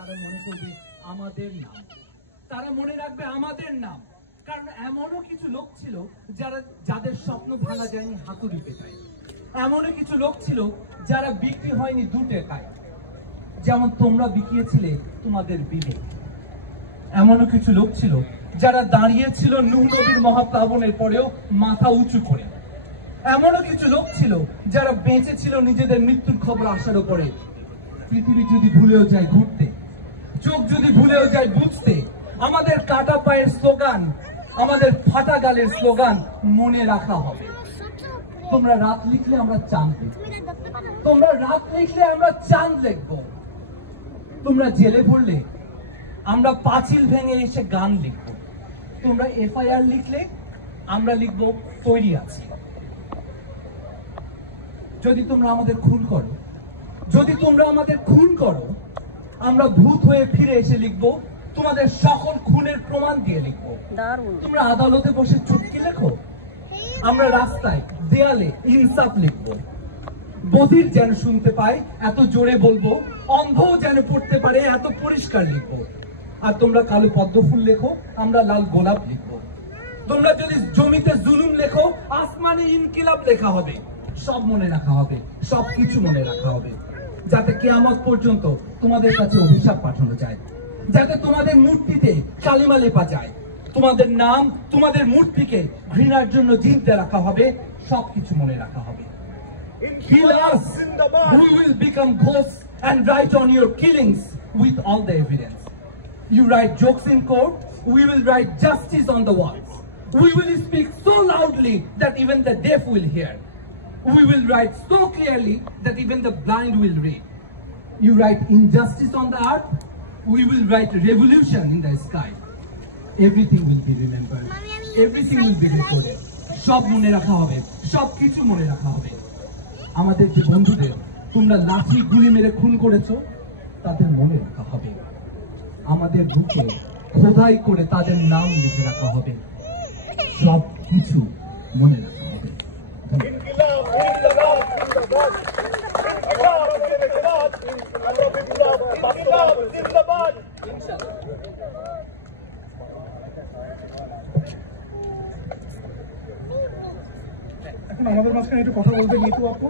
তারা মনে করবে আমাদের নাম, তারা মনে রাখবে আমাদের নাম। কারণ এমনও কিছু লোক ছিল যাদের স্বপ্ন ভাঙা যায়নি হাতুড়ি পেটায়। এমনও কিছু লোক ছিল যারা বিক্রি হয়নি 2 টাকায়, যেমন তোমরা বিকিয়েছিলে তোমাদের বিবেক। এমনও কিছু লোক ছিল যারা দাঁড়িয়েছিল নূহ নবীর মহাপ্লাবনের পরেও মাথা উঁচু করে। এমনও কিছু লোক ছিল যারা বেঁচে ছিল নিজেদের মৃত্যুর খবর আসার উপরে। পৃথিবী যদি ভুলেও যায় ঘুরতে, চোখ যদি ভুলেও যায় বুঝতে, আমাদের কাটা পায়ের স্লোগান, আমাদের ফাটা গালের স্লোগান মনে রাখা হবে। তোমরা রাত লিখলে আমরা চাঁদ লিখব, তোমরা রাত লিখলে আমরা চাঁদ লিখব। তোমরা জেলে পড়লে আমরা পাঁচিল ভেঙে এসে গান লিখব। তোমরা এফআইআর লিখলে আমরা লিখব তৈরি আছি। যদি তোমরা আমাদের খুন করো, যদি তোমরা আমাদের খুন করো, আমরা ভূত হয়ে ফিরে এসে লিখব তোমাদের সকল খুনের প্রমাণ দিয়ে লিখব। তোমরা আদালতে বসে চুটকি লেখো, আমরা রাস্তায় দেয়ালে ইনসাফ লিখব। বধির যেন শুনতে পায় এত জোরে বলবো, অন্ধও যেন পড়তে পারে এত পরিষ্কার লিখব। আর তোমরা কালো পদ্ম ফুল লেখো, আমরা লাল গোলাপ লিখব। তোমরা যদি জমিতে জুলুম লেখো, আসমানে ইনকিলাব লেখা হবে। সব মনে রাখা হবে, সবকিছু মনে রাখা হবে, যাতে কিয়ামত পর্যন্ত তোমাদের কাছে অভিশাপ পাঠানো যায়, যাতে তোমাদের মূর্তিতে কালিমা লেপা যায়, তোমাদের নাম, তোমাদের মূর্তিকে ঘৃণার জন্য জিনতে রাখা হবে। সবকিছু মনে রাখা হবে। Kill us, we will become ghosts and write on your killings with all the evidence. You write jokes in court, we will write justice on the walls. We will speak so loudly that even the deaf will hear. We will write so clearly that even the blind will read. You write injustice on the earth, we will write revolution in the sky. Everything will be remembered, everything will be recorded. সব মনে রাখা হবে, সবকিছু মনে রাখা হবে। আমাদের যে বন্ধুদের তোমরা লাঠি গুলি মেরে খুন করেছো, তাদের মনে রাখা হবে। আমাদের বুকে খোদাই করে তাদের নাম লিখে রাখা হবে। সব কিছু মনে রাখা হবে। এখন আমাদের মাঝখানে একটু কথা বলতে নিতু আপু।